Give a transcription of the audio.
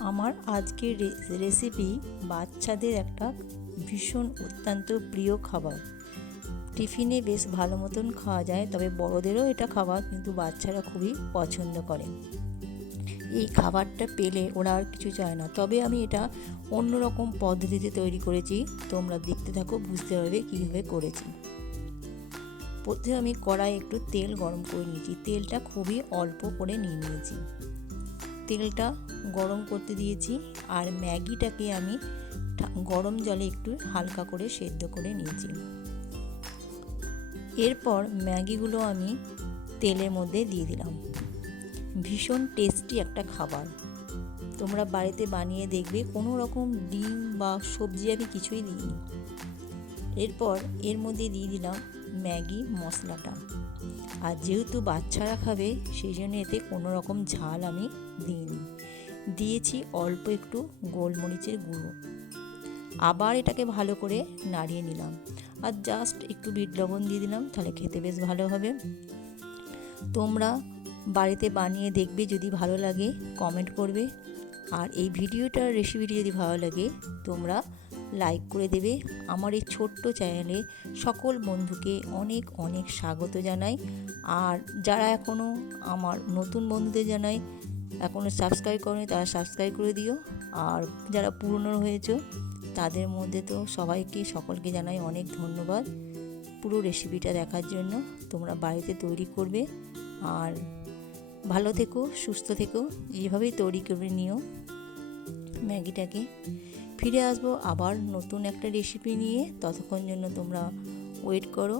আমার আজকের রেসিপি বাচ্চাদের একটা ভীষণ অত্যন্ত প্রিয় খাবার। টিফিনে বেশ ভালো মতন খাওয়া যায়, তবে বড়দেরও এটা খাবার, কিন্তু বাচ্চারা খুবই পছন্দ করে। এই খাবারটা পেলে ওরা আর কিছু চায় না। তবে আমি এটা অন্যরকম পদ্ধতিতে তৈরি করেছি, তোমরা দেখতে থাকো, বুঝতে পারবে কীভাবে করেছি। প্রথমে আমি কড়াইয়ে একটু তেল গরম করে নিয়েছি। তেলটা খুবই অল্প করে নিয়েছি। তেলটা গরম করতে দিয়েছি, আর ম্যাগিটাকে আমি গরম জলে একটু হালকা করে সেদ্ধ করে নিয়েছি। এরপর ম্যাগিগুলো আমি তেলের মধ্যে দিয়ে দিলাম। ভীষণ টেস্টি একটা খাবার, তোমরা বাড়িতে বানিয়ে দেখবে। কোনো রকম ডিম বা সবজি আমি কিছুই দিইনি। এরপর এর মধ্যে দিয়ে দিলাম ম্যাগি মশলাটা। আর যেহেতু বাচ্চারা খাবে, সেই জন্য এতে কোনো রকম ঝাল আমি দিইনি। দিয়েছি অল্প একটু গোলমরিচের গুঁড়ো। আবার এটাকে ভালো করে নাড়িয়ে নিলাম, আর জাস্ট একটু বিট লবণ দিয়ে দিলাম, তাহলে খেতে বেশ ভালো হবে। তোমরা বাড়িতে বানিয়ে দেখবে, যদি ভালো লাগে কমেন্ট করবে। আর এই ভিডিওটার রেসিপিটি যদি ভালো লাগে তোমরা লাইক করে দেবে। আমার এই ছোট্ট চ্যানেলে সকল বন্ধুকে অনেক অনেক স্বাগত জানাই। আর যারা এখনও আমার নতুন বন্ধুদের জানাই, এখনও সাবস্ক্রাইব করনি, তারা সাবস্ক্রাইব করে দিও। আর যারা পুরনো হয়েছে তাদের মধ্যে তো সকলকে জানাই অনেক ধন্যবাদ পুরো রেসিপিটা দেখার জন্য। তোমরা বাড়িতে তৈরি করবে, আর ভালো থেকো, সুস্থ থেকো। এইভাবেই তৈরি করে নিও ম্যাগিটাকে। ফিরে আসবো আবার নতুন একটা রেসিপি নিয়ে, ততক্ষণ জন্য তোমরা ওয়েট করো।